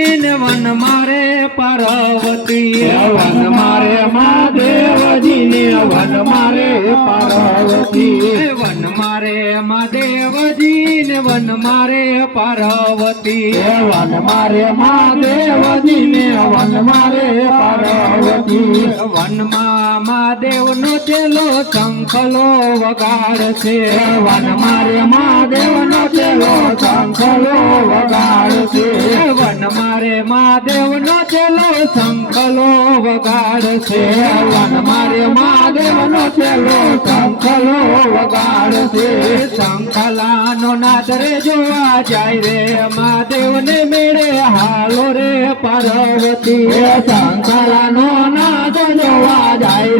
One મારે Parvati. One મારે મહાદેવજીને one મારે પાર્વતી. વન મારે મહાદેવજી ને વન મારે પાર્વતી. વન મારે મહાદેવજીને વન મારે પાર્વતી. વનમાં મહાદેવ નો ચેલો શંખલો વગાડશે. વન મારે મહાદેવનો ચેલો શંખલો વગાડશે. વન મારે મહાદેવ નો ચેલો શંખલો વગાડશે. વન મારે મહાદેવનો ચેલો શંખલો વગાડશે. શંખલાનો નાદ રે જોવા જાય રે. મહાદેવ ને મેળે હાલો રે પાર્વતી. એ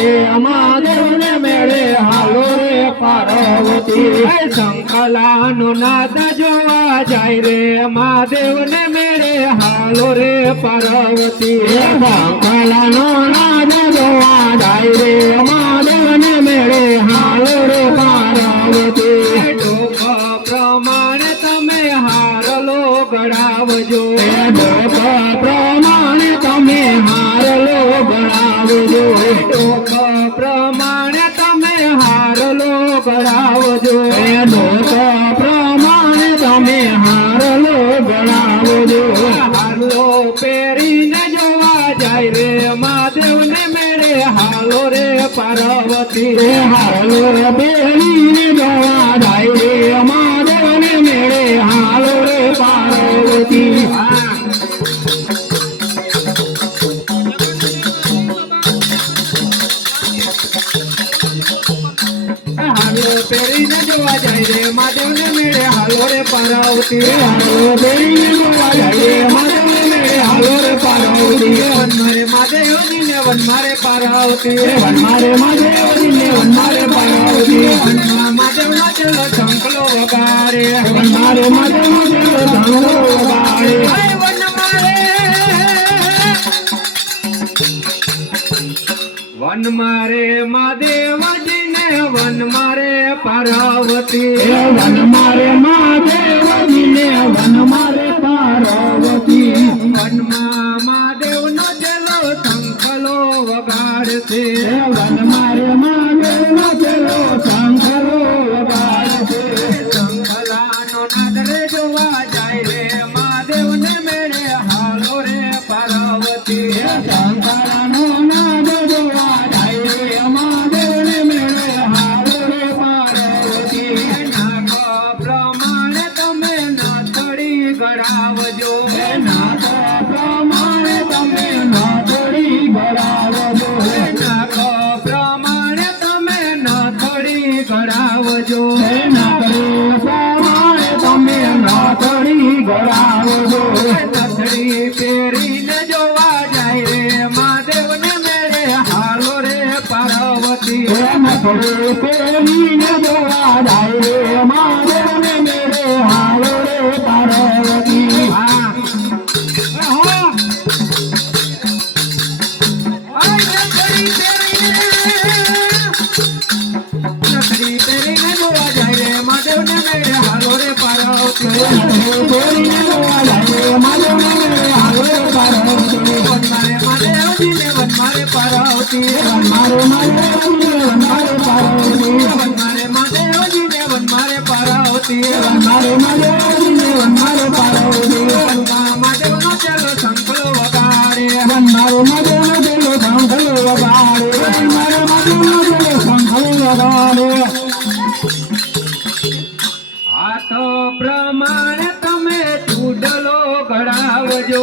રે મહાદેવને મેળે હાલો રે પાર્વતી. શંખલાનો નાદ જોવા જાય રે મહાદેવ ને મેળે હાલો રે પાર્વતી. એ નાદ જોવા જાય રે મહાદેવને પહેરીને જોવા જાય રે મહાદેવ ને મેળે. હાલો રે પાર્વતી. રે હાલો રે બેરીને જોવા જાય રે મહાદેવને મેળે. હાલો રે પાર્વતી. હાલો પેરીને જોવા જાય રે માધવને મેળે. હાલો રે પાર્વતી. હાલો બેલીને જોવા જાય રે મેળે હાલો રે પાર્વતી વન મારે મહાદેવજી ને વન મારે પાર્વતી એ વનમારે મહાદેવજીને વનમારે પાર્વતી વનમાં મહાદેવ નો ચેલો શંખલો વગાડે વનમારે મહાદેવજીને ધણો વગાડે હાય વન મારે વન મારે મહાદેવજી ને વન મારે પાર્વતી એ વનમારે મહાદેવજીને વનમારે પાર્વતી વનમાં મહાદેવ નો ચેલો શંખલો વગાડશે એ વનમારે મહાદેવનો એ નાથડી પહેરીને મહાદેવજી ને વન મારે પાર્વતી મારે મહાદેવજીને વનમારે પાર્વતી વન મારે મહાદેવજી ને વન મારે પાર્વતી મારે મહાદેવજીને વનમારે પાર્વતી વનમાં મહાદેવનો ચાલો શંખલો વગાડે મારે મહાદેવનો દેલો સાંભળો વગાડે મારે મહાદેવનો દેલો સાંભળો વગાડે હાથ પ્રમાણે તમે ચૂડલો ઘડાવજો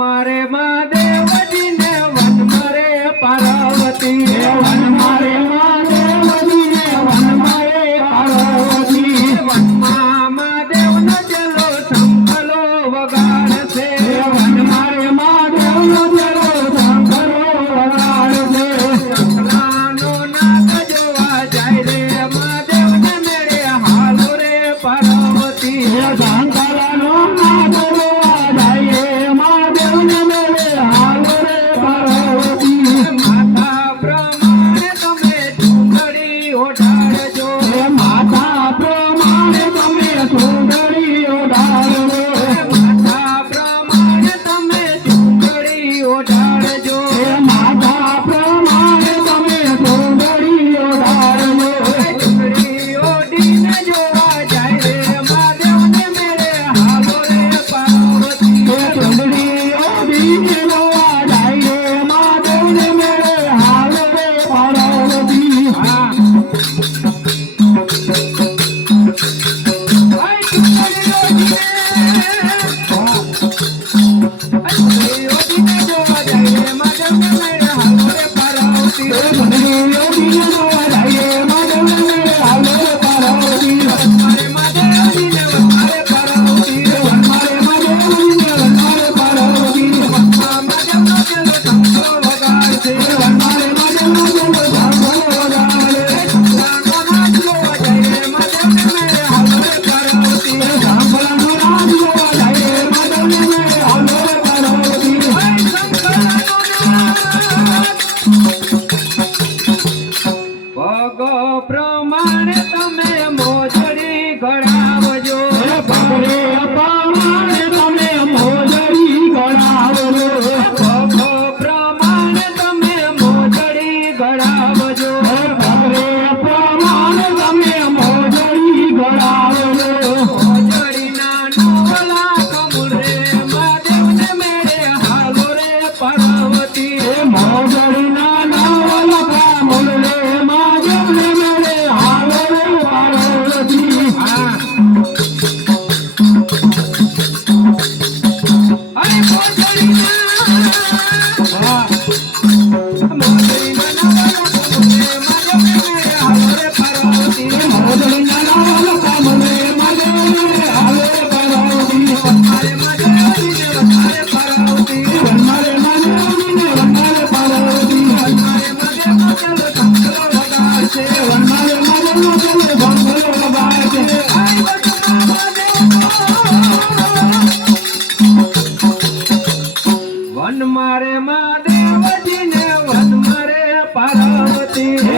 মারে মা મારે મા દેવજી ને મારે પાર્વતી.